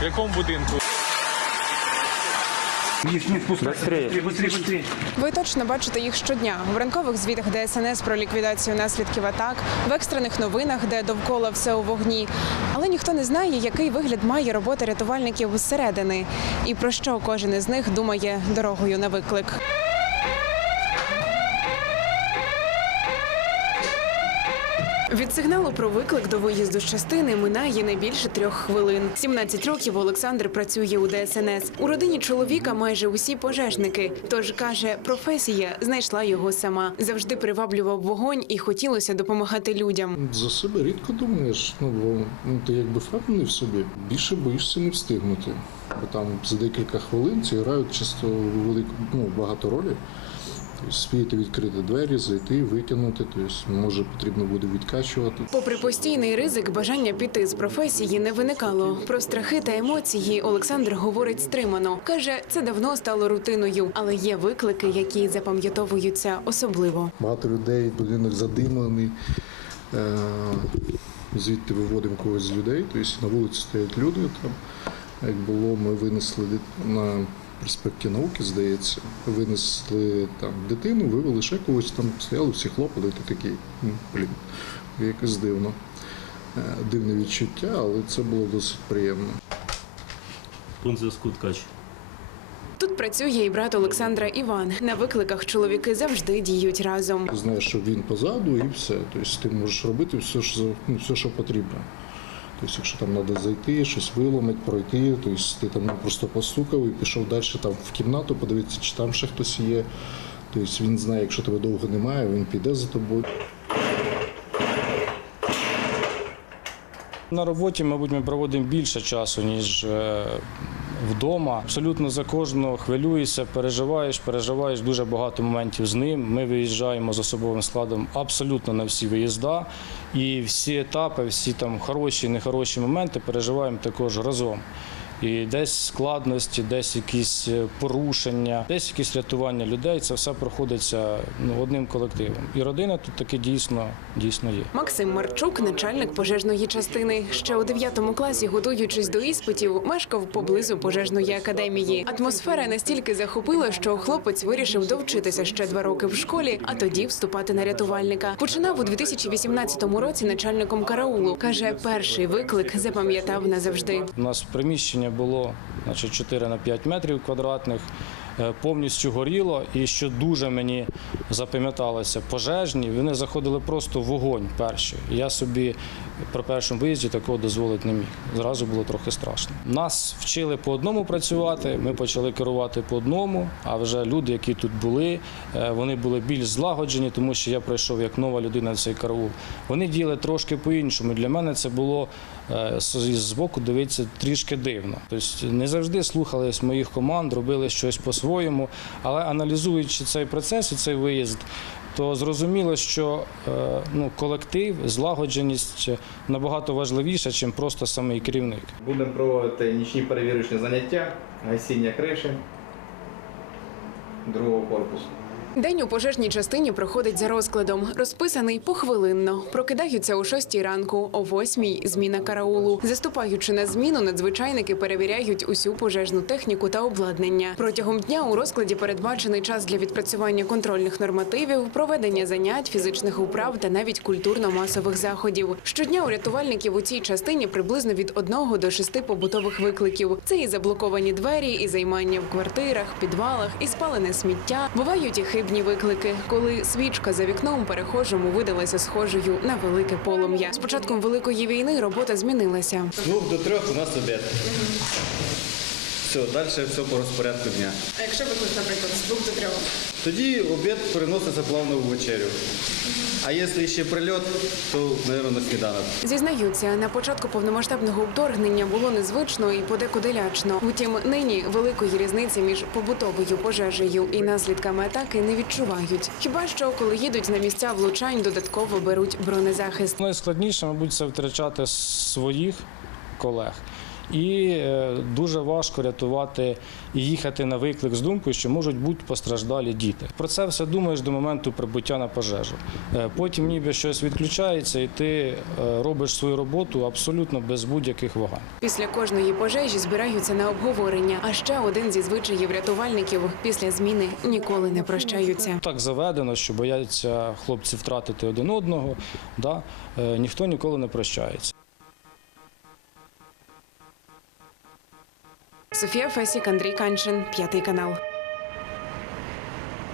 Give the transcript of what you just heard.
В якому будинку? Их не впускать. Быстрее, быстрее, быстрее. Ви точно бачите їх щодня в ранкових звітах ДСНС про ліквідацію наслідків атак, в екстрених новинах, де довкола все у вогні. Але ніхто не знає, який вигляд має робота рятувальників зсередини, і про що кожен із них думає дорогою на виклик. Від сигналу про виклик до виїзду з частини минає не більше трьох хвилин. 17 років Олександр працює у ДСНС. У родині чоловіка майже усі пожежники. Тож каже, професія знайшла його сама. Завжди приваблював вогонь і хотілося допомагати людям. За себе рідко думаєш, ну бо ну, ти якби впевнений в собі, більше боїшся не встигнути. Бо там за декілька хвилин ці грають часто велику, ну, багато ролі. Тобто спіти відкрити двері, зайти, витягнути, тобто може потрібно буде відкачувати. Попри постійний ризик, бажання піти з професії не виникало. Про страхи та емоції Олександр говорить стримано. каже, це давно стало рутиною, але є виклики, які запам'ятовуються особливо. Багато людей, будинок задимлений. Е- звідти виводимо когось з людей, тобто на вулиці стоять люди. Там, як було, ми винесли на проспекті науки, здається, винесли там дитину, вивели ще когось там, стояли всі хлопали, і ти такий, «М, блін, якось дивно. Е, Дивне відчуття, але це було досить приємно. Пункт зв'язку ткач. Тут працює і брат Олександра Іван. На викликах чоловіки завжди діють разом. Знаєш, що він позаду і все. Тобто ти можеш робити все, що, ну, все, що потрібно. Тобто, якщо там треба зайти, щось виломити, пройти, тобто ти там просто постукав і пішов далі там в кімнату, подивитися, чи там ще хтось є. Тобто він знає, якщо тебе довго немає, він піде за тобою. На роботі, мабуть, ми проводимо більше часу, ніж е, вдома. Абсолютно за кожного хвилюєшся, переживаєш, переживаєш дуже багато моментів з ним. Ми виїжджаємо з особовим складом абсолютно на всі виїзда. І всі етапи, всі там хороші, нехороші моменти переживаємо також разом. І десь складності, десь якісь е, порушення, десь якісь рятування людей. Це все проходиться ну, одним колективом. І родина тут таки дійсно, дійсно є. Максим Марчук, начальник пожежної частини. Ще у 9 класі, готуючись до іспитів, мешкав поблизу пожежної академії. Атмосфера настільки захопила, що хлопець вирішив довчитися ще два роки в школі, а тоді вступати на рятувальника. Починав у 2018 році начальником караулу. каже, перший виклик запам'ятав назавжди. У нас приміщення було значить, 4 на 5 метрів квадратних, повністю горіло. І що дуже мені запам'яталося, пожежні вони заходили просто в вогонь перші. Я собі при першому виїзді такого дозволити не міг. Зразу було трохи страшно. Нас вчили по одному працювати, ми почали керувати по одному. А вже люди, які тут були, е, вони були більш злагоджені, тому що я пройшов як нова людина цей караул. Вони діяли трошки по-іншому. Для мене це було е, з боку дивитися трішки дивно. Тобто не завжди слухались моїх команд, робили щось по-своєму, але аналізуючи цей процес і цей виїзд. То зрозуміло, що е, ну, колектив, злагодженість набагато важливіша, ніж просто самий керівник. Будемо проводити нічні перевірочні заняття, гасіння криші другого корпусу. День у пожежній частині проходить за розкладом, розписаний похвилинно. Прокидаються о 6 ранку, о 8 – зміна караулу. Заступаючи на зміну, надзвичайники перевіряють усю пожежну техніку та обладнання. Протягом дня у розкладі передбачений час для відпрацювання контрольних нормативів, проведення занять, фізичних управ та навіть культурно-масових заходів. Щодня у рятувальників у цій частині приблизно від 1 до 6 побутових викликів. Це і заблоковані двері, і займання в квартирах, підвалах, і спалене сміття. Бувають і хибні виклики, коли свічка за вікном перехожому видалася схожою на велике полум'я. З початком великої війни робота змінилася. Двох до трьох у нас обід. Все, далі все по розпорядку дня. А якщо виклик, наприклад, з двох до трьох? Тоді обід переноситься плавно в вечерю. А якщо ще прильот, то, мабуть, на сніданок. Зізнаються, на початку повномасштабного вторгнення було незвично і подекуди лячно. Втім, нині великої різниці між побутовою пожежею і наслідками атаки не відчувають. Хіба що коли їдуть на місця влучань, додатково беруть бронезахист. Найскладніше, мабуть, це втрачати своїх колег. І е, дуже важко рятувати і їхати на виклик з думкою, що можуть бути постраждалі діти. Про це все думаєш до моменту прибуття на пожежу. Е, Потім ніби щось відключається, і ти е, робиш свою роботу абсолютно без будь-яких вагань. Після кожної пожежі збираються на обговорення. А ще один зі звичаїв рятувальників після зміни ніколи не прощаються. Так заведено, що бояться хлопці втратити один одного. Да? Ніхто ніколи не прощається. Софія Фесік, Андрій Каншин, п'ятий канал.